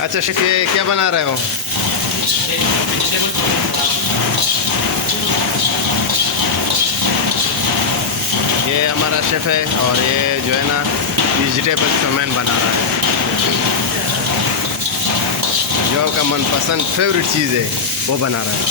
अच्छा शेफ, ये क्या बना रहे हो? ये हमारा शेफ है और ये जो है ना वेजिटेबल चौमेन बना रहा है। जो आपका मनपसंद फेवरेट चीज़ है वो बना रहा है।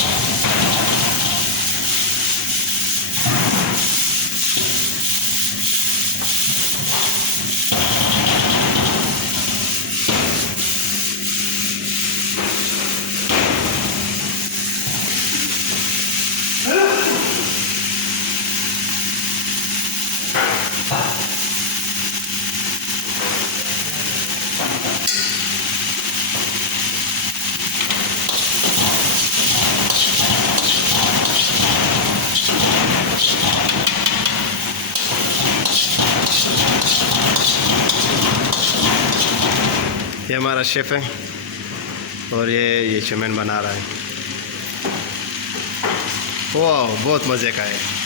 ये हमारा शेफ़ है और ये चौमेन बना रहा है। वाह, बहुत मज़े का है।